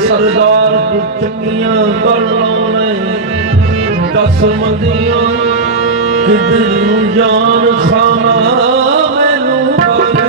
सरदार चंगियां कर लाने दस मंदियां किधर जान खाना मैनू बल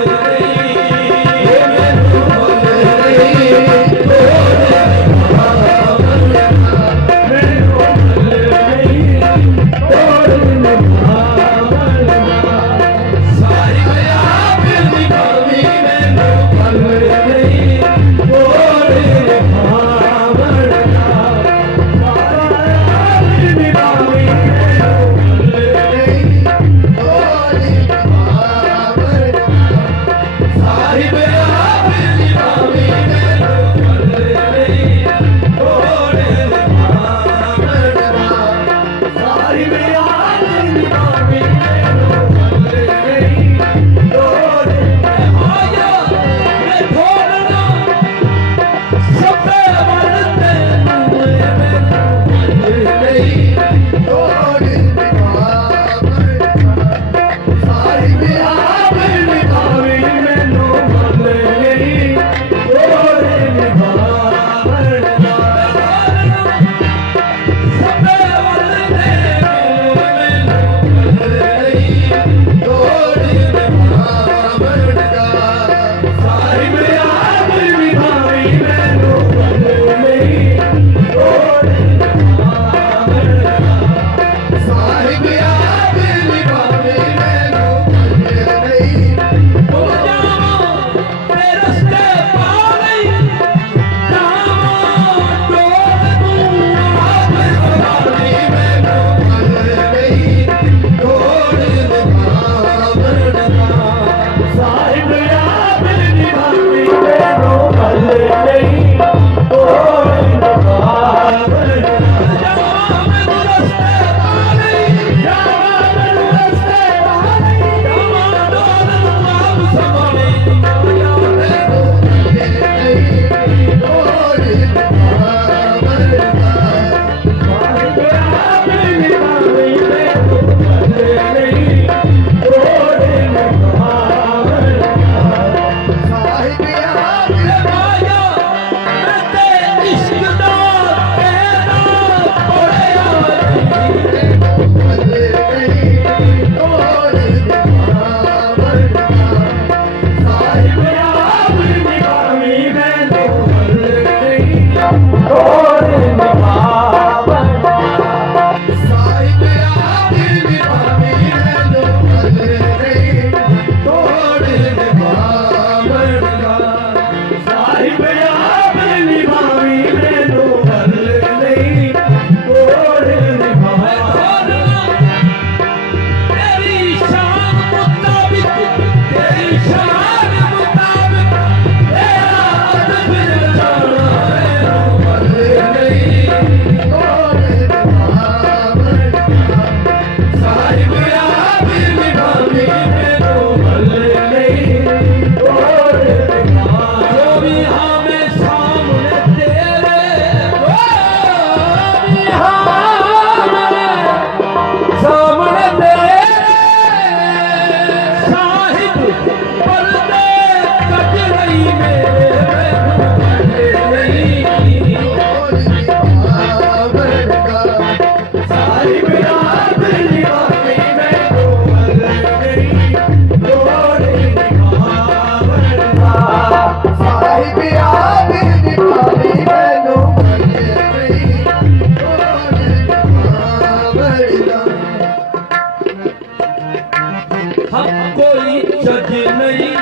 हाँ कोई जज नहीं,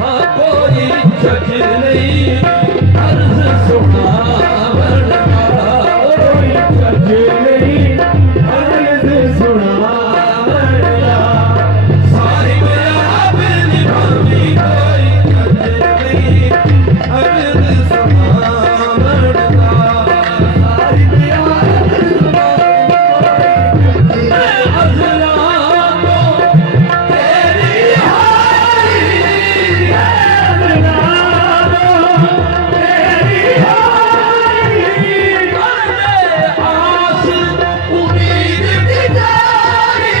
हाँ कोई जज नहीं, अर्ज सुना वरना कोई जज नहीं, अर्ज सुना वरना साहिब आप निभावी कोई जज नहीं, अर्ज सुना वरना साहिब आप अज़ला तो तेरी हारी आस उम्मीद दिदारी,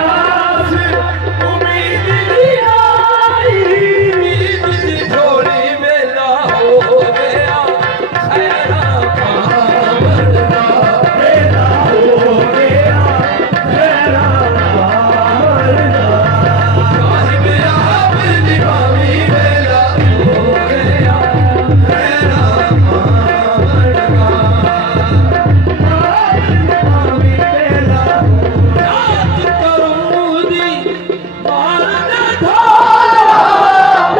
आस उम्मीद दिदारी, झोली मेला हो गया खैरा पावरदा, मेला हो गया खैरा पावरदा, साहिब आप निभावी मेला हो गया खैरा पावरदा, याद करूं दी मार न धारा,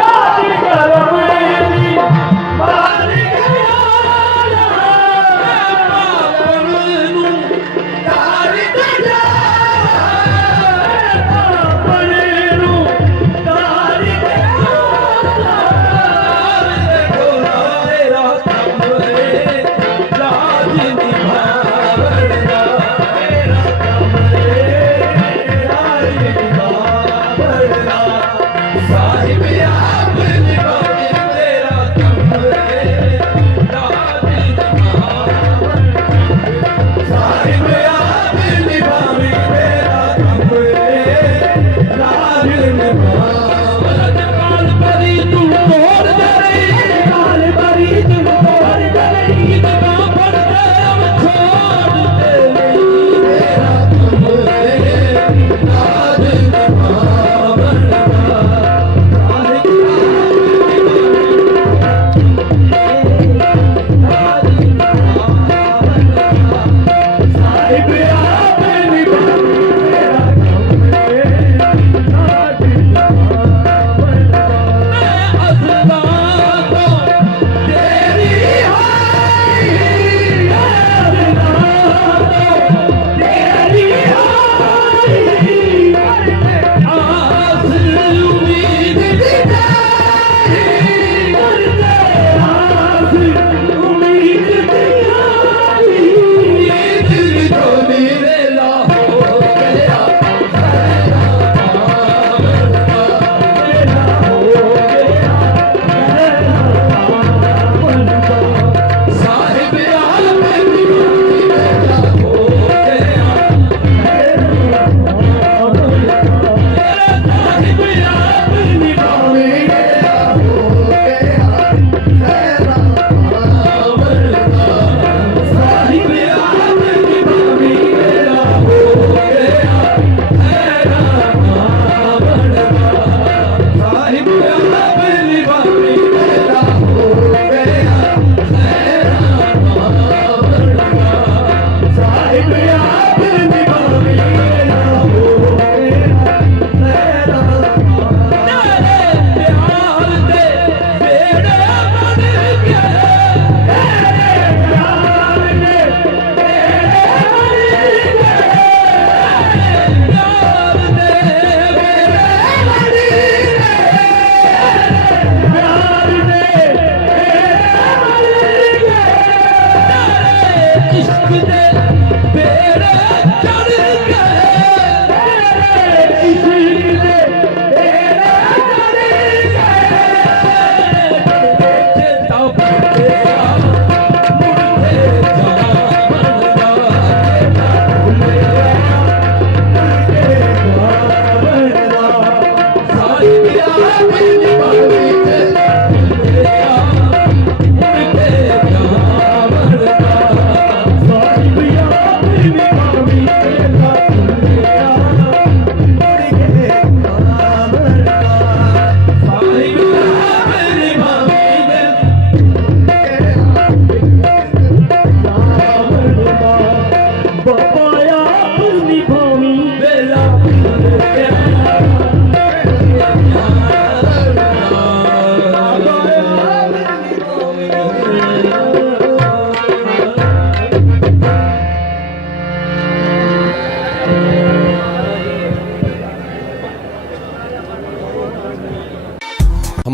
याद करूं दी मार गया पापड़ नूं तार दया, पापड़ नूं तार दया, देखो तेरा कमरे लाज निभावरदा, तेरा कमरे लाज निभावरदा, साहिब आप निभावे तेरा कमरे लाज निभावरदा, साहिब आप निभावे तेरा कमरे लाज निभावरदा, काल परी तू तोड़ दे रही, काल परी तू तोड़ दे रही, इतना पड़ गया छोड़ दे रही, तेरा कमरे लाज निभावरदा, साहिब आप निभावे तेरा कमरे लाज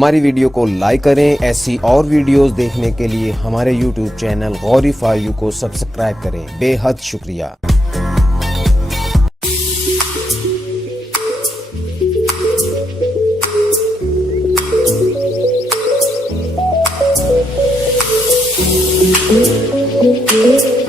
हमारी वीडियो को लाइक करें। ऐसी और वीडियोस देखने के लिए हमारे YouTube channel Gauri for you को सब्सक्राइब करें। बेहद शुक्रिया। Thank you.